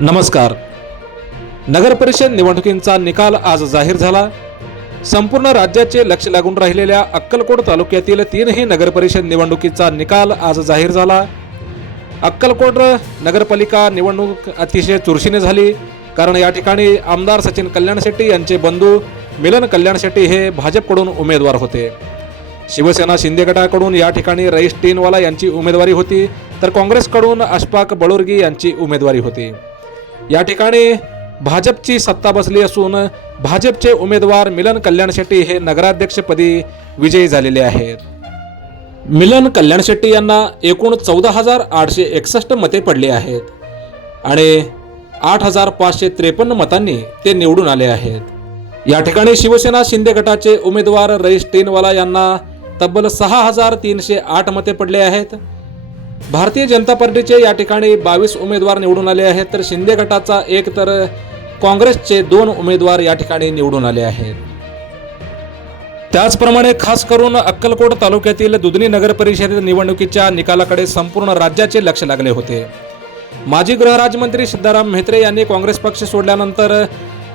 नमस्कार. नगर परिषद निवडणुकींचा निकाल आज जाहीर झाला. संपूर्ण राज्याचे लक्ष लागून राहिलेल्या अक्कलकोट तालुक्यातील तीनही नगर परिषद निवडणुकीचा निकाल आज जाहीर झाला. अक्कलकोट नगरपालिका निवडणूक अतिशय चुरशीने झाली, कारण या ठिकाणी आमदार सचिन कल्याण शेट्टी यांचे बंधू मिलन कल्याण शेट्टी हे भाजपकडून उमेदवार होते. शिवसेना शिंदे गटाकडून या ठिकाणी रईस टीनवाला यांची उमेदवारी होती, तर काँग्रेसकडून अशफाक बळुर्गी यांची उमेदवारी होती. या ठिकाणी भाजपची सत्ता बसली असून भाजपचे उमेदवार मिलन कल्याण शेट्टी हे नगराध्यक्षपदी विजयी झालेले आहेत. मिलन कल्याण शेट्टी यांना एकूण 14,861 मते पडली आहेत आणि 8,553 मतांनी ते निवडून आले आहेत. या ठिकाणी शिवसेना शिंदे गटाचे उमेदवार रईस टीनवाला यांना तब्बल 6,308 मते पडले आहेत. भारतीय जनता पार्टीचे या ठिकाणी 22 उमेदवार निवडून आले आहेत, तर शिंदे गटाचा एक तर काँग्रेसचे 2 उमेदवार या ठिकाणी निवडून आले आहेत. त्याचप्रमाणे खास करून अक्कलकोट तालुक्यातील दुधनी नगर परिषद निवडणुकीच्या निकालाकडे संपूर्ण राज्याचे लक्ष लागले होते. माजी गृहराज्यमंत्री सिद्धाराम म्हेत्रे यांनी काँग्रेस पक्ष सोडल्यानंतर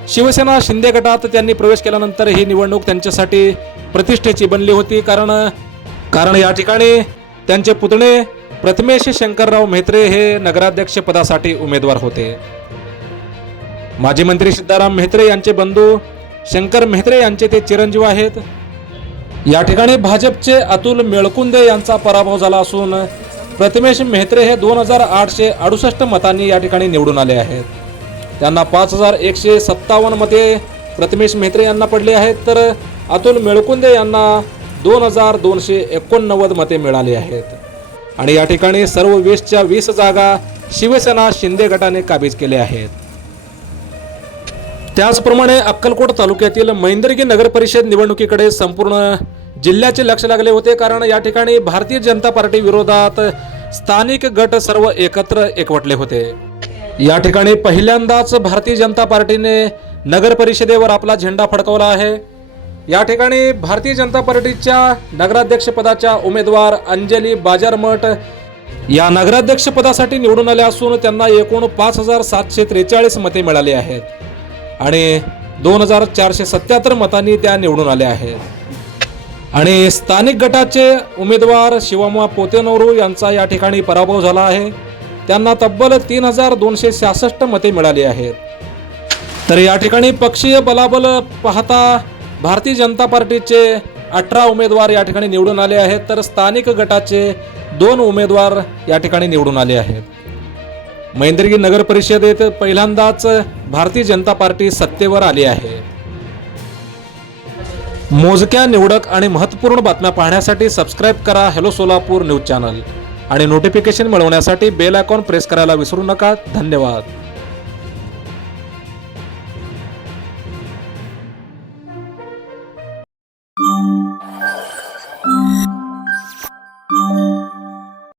शिवसेना शिंदे गटात त्यांनी प्रवेश केल्यानंतर ही निवडणूक त्यांच्यासाठी प्रतिष्ठेची बनली होती, कारण या ठिकाणी त्यांचे पुतणे प्रथमेश शंकरराव म्हेत्रे हे नगराध्यक्ष पदासाठी उमेदवार होते. माजी मंत्री सिद्धाराम म्हेत्रे यांचे बंधू शंकर म्हेत्रे यांचे ते चिरंजीव आहेत. या ठिकाणी भाजपचे अतुल मेळकुंदे यांचा पराभव झाला असून प्रथमेश म्हेत्रे हे 2,868 मतांनी या ठिकाणी निवडून आले आहेत. त्यांना 5,157 मते प्रथमेश म्हेत्रे यांना पडले आहेत, तर अतुल मेळकुंदे यांना 2,289 मते मिळाली आहेत. आणि या ठिकाणी सर्व 20च्या 20 जागा शिवसेना शिंदे गटाने काबीज केल्या आहेत. त्याचप्रमाणे अक्कलकोट तालुक्यातील मैंदर्गी नगर परिषद निवडणुकीकडे संपूर्ण जिल्ह्याचे लक्ष लागले होते, कारण या ठिकाणी भारतीय जनता पार्टी विरोधात स्थानिक गट सर्व एकत्र एकवटले होते. या ठिकाणी पहिल्यांदाच भारतीय जनता पार्टीने नगर परिषदेवर आपला झेंडा फडकवला आहे. या ठिकाणी भारतीय जनता पार्टीच्या नगराध्यक्ष पदाच्या उमेदवार अंजली बाजारमठ या नगराध्यक्ष पदासाठी निवडून आल्या असून त्यांना एकूण 5,743 मते मिळाली आहेत आणि 2,477 मतांनी त्या निवडून आल्या आहेत. आणि स्थानिक गटाचे उमेदवार शिवामा पोतेनोरू यांचा या ठिकाणी पराभव झाला आहे. त्यांना तब्बल 3,266 मते मिळाली आहेत. तर या ठिकाणी पक्षीय बलाबल पाहता भारतीय जनता पार्टीचे 18 उमेदवार या ठिकाणी निवडून आले आहेत, तर स्थानिक गटाचे 2 उमेदवार या ठिकाणी निवडून आले आहेत. मैंदर्गी नगर परिषदेत पहिल्यांदाच भारतीय जनता पार्टी सत्तेवर आली आहे. मोजक्या निवडक आणि महत्त्वपूर्ण बातम्या पाहण्यासाठी सबस्क्राईब करा हॅलो सोलापूर न्यूज चॅनल आणि नोटिफिकेशन मिळवण्यासाठी बेल आयकॉन प्रेस करायला विसरू नका. धन्यवाद.